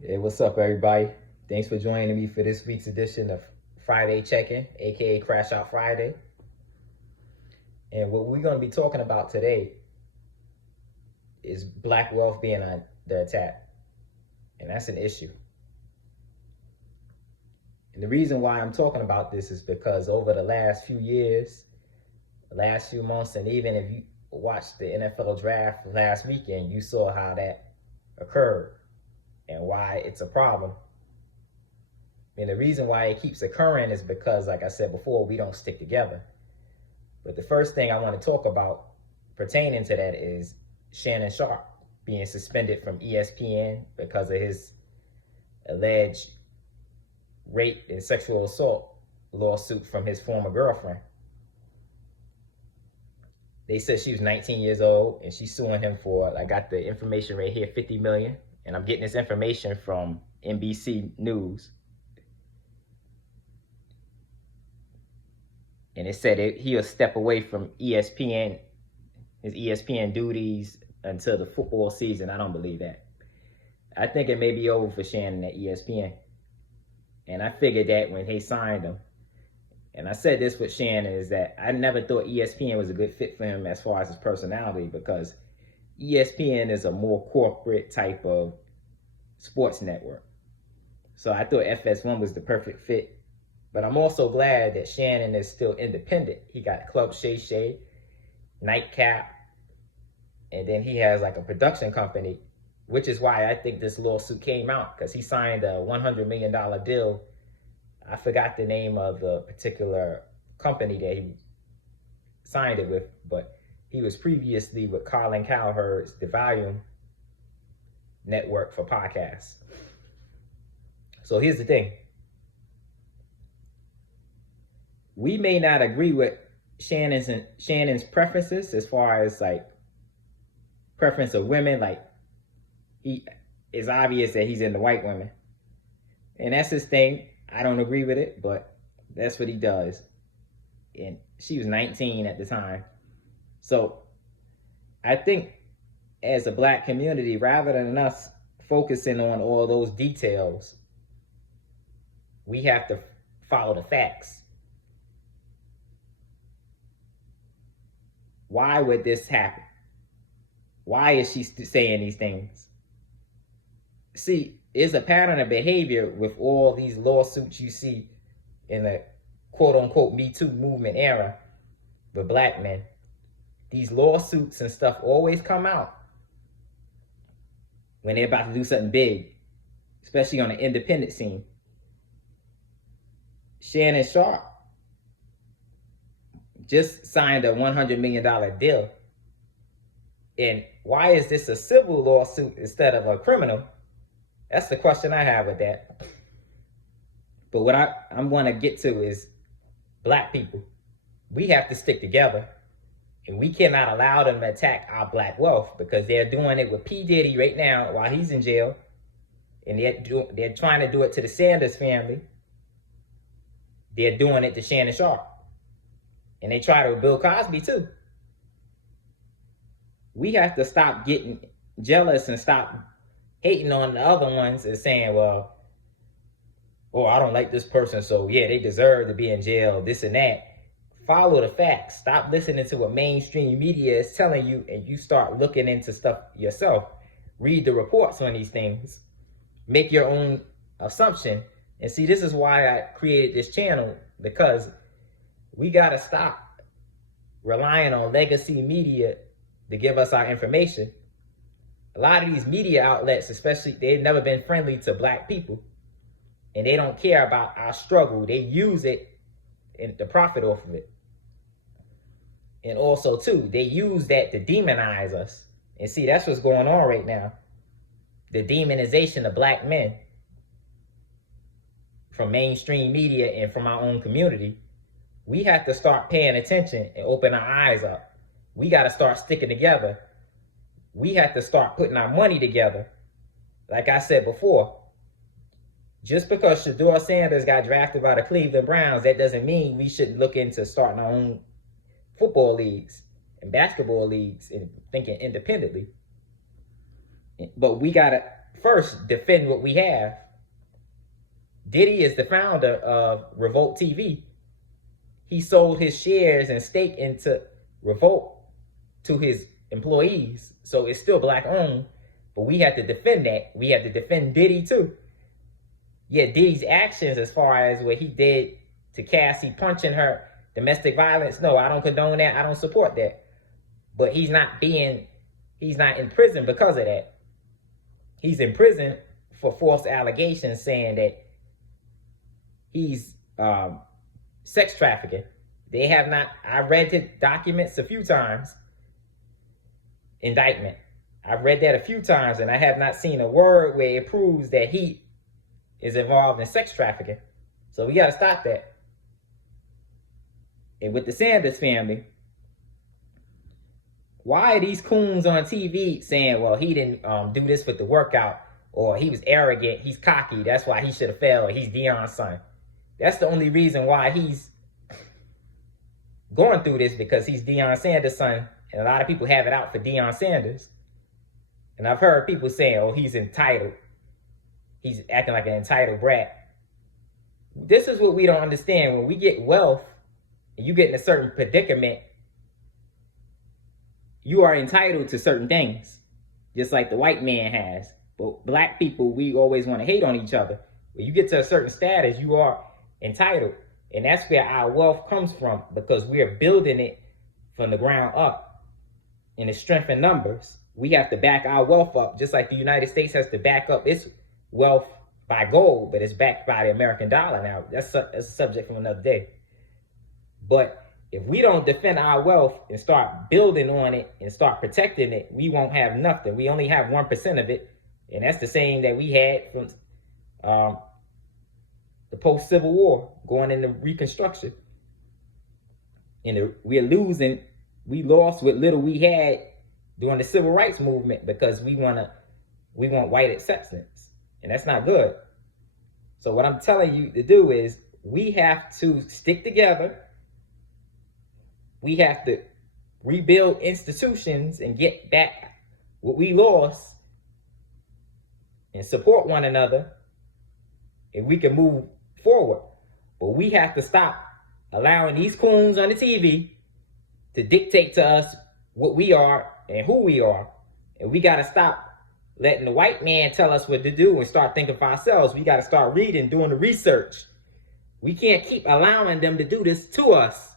Hey, what's up, everybody? Thanks for joining me for this week's edition of Friday Check-In, aka Crash Out Friday. And what we're going to be talking about today is black wealth being under attack, and that's an issue. And the reason why I'm talking about this is because over the last few years, the last few months, and even if you watched the NFL draft last weekend, you saw how that occurred and why it's a problem. And the reason why it keeps occurring is because, like I said before, we don't stick together. But the first thing I want to talk about pertaining to that is Shannon Sharpe being suspended from ESPN because of his alleged rape and sexual assault lawsuit from his former girlfriend. They said she was 19 years old and she's suing him for, I got the information right here, $50 million. And I'm getting this information from NBC News. And it said he'll step away from ESPN, his ESPN duties until the football season. I don't believe that. I think it may be over for Shannon at ESPN. And I figured that when he signed him. And I said this with Shannon is that I never thought ESPN was a good fit for him as far as his personality, because ESPN is a more corporate type of sports network. So I thought FS1 was the perfect fit. But I'm also glad that Shannon is still independent. He got Club Shay Shay, Nightcap, and then he has like a production company, which is why I think this lawsuit came out, because he signed a $100 million deal. I forgot the name of the particular company that he signed it with, but he was previously with Colin Cowherd's The Volume Network for podcasts. So here's the thing. We may not agree with Shannon's preferences as far as like preference of women. Like, it's obvious that he's into white women, and that's his thing. I don't agree with it, but that's what he does. And she was 19 at the time. So I think as a black community, rather than us focusing on all those details, we have to follow the facts. Why would this happen? Why is she saying these things? See, it's a pattern of behavior with all these lawsuits you see in the quote-unquote Me Too movement era with black men. These lawsuits and stuff always come out when they're about to do something big, especially on the independent scene. Shannon Sharpe just signed a $100 million deal. And why is this a civil lawsuit instead of a criminal? That's the question I have with that. But what I'm going to get to is black people. We have to stick together. And we cannot allow them to attack our black wealth, because they're doing it with P. Diddy right now while he's in jail. And they're trying to do it to the Sanders family. They're doing it to Shannon Sharpe. And they try to with Bill Cosby too. We have to stop getting jealous and stop hating on the other ones and saying, well, oh, I don't like this person, so yeah, they deserve to be in jail, this and that. Follow the facts. Stop listening to what mainstream media is telling you, and you start looking into stuff yourself. Read the reports on these things. Make your own assumption. And see, this is why I created this channel, because we got to stop relying on legacy media to give us our information. A lot of these media outlets, especially, they've never been friendly to black people, and they don't care about our struggle. They use it and to profit off of it. And also, too, they use that to demonize us. And see, that's what's going on right now. The demonization of black men from mainstream media and from our own community. We have to start paying attention and open our eyes up. We got to start sticking together. We have to start putting our money together. Like I said before, just because Shedeur Sanders got drafted by the Cleveland Browns, that doesn't mean we should look into starting our own football leagues and basketball leagues and thinking independently. But we got to first defend what we have. Diddy is the founder of Revolt TV. He sold his shares and stake into Revolt to his employees. So it's still black owned, but we have to defend that. We have to defend Diddy too. Yeah, Diddy's actions as far as what he did to Cassie punching her, domestic violence, no, I don't condone that. I don't support that. But he's not in prison because of that. He's in prison for false allegations saying that he's sex trafficking. They have not, I read the documents a few times, indictment. I've read that a few times and I have not seen a word where it proves that he is involved in sex trafficking. So we got to stop that. And with the Sanders family, why are these coons on TV saying, well, he didn't do this with the workout, or he was arrogant, he's cocky, that's why he should have failed, or he's Deion's son. That's the only reason why he's going through this, because he's Deion Sanders' son, and a lot of people have it out for Deion Sanders. And I've heard people saying, oh, he's entitled. He's acting like an entitled brat. This is what we don't understand. When we get wealth, and you get in a certain predicament, you are entitled to certain things, just like the white man has. But black people, we always want to hate on each other. When you get to a certain status, you are entitled. And that's where our wealth comes from, because we are building it from the ground up. And it's strength in numbers. We have to back our wealth up, just like the United States has to back up its wealth by gold, but it's backed by the American dollar now. That's a subject from another day. But if we don't defend our wealth and start building on it and start protecting it, we won't have nothing. We only have 1% of it. And that's the same that we had from the post-Civil War going into Reconstruction. And we lost what little we had during the Civil Rights Movement, because we want white acceptance. And that's not good. So what I'm telling you to do is we have to stick together. We have to rebuild institutions and get back what we lost and support one another, and we can move forward. But we have to stop allowing these coons on the TV to dictate to us what we are and who we are. And we got to stop letting the white man tell us what to do and start thinking for ourselves. We got to start reading, doing the research. We can't keep allowing them to do this to us.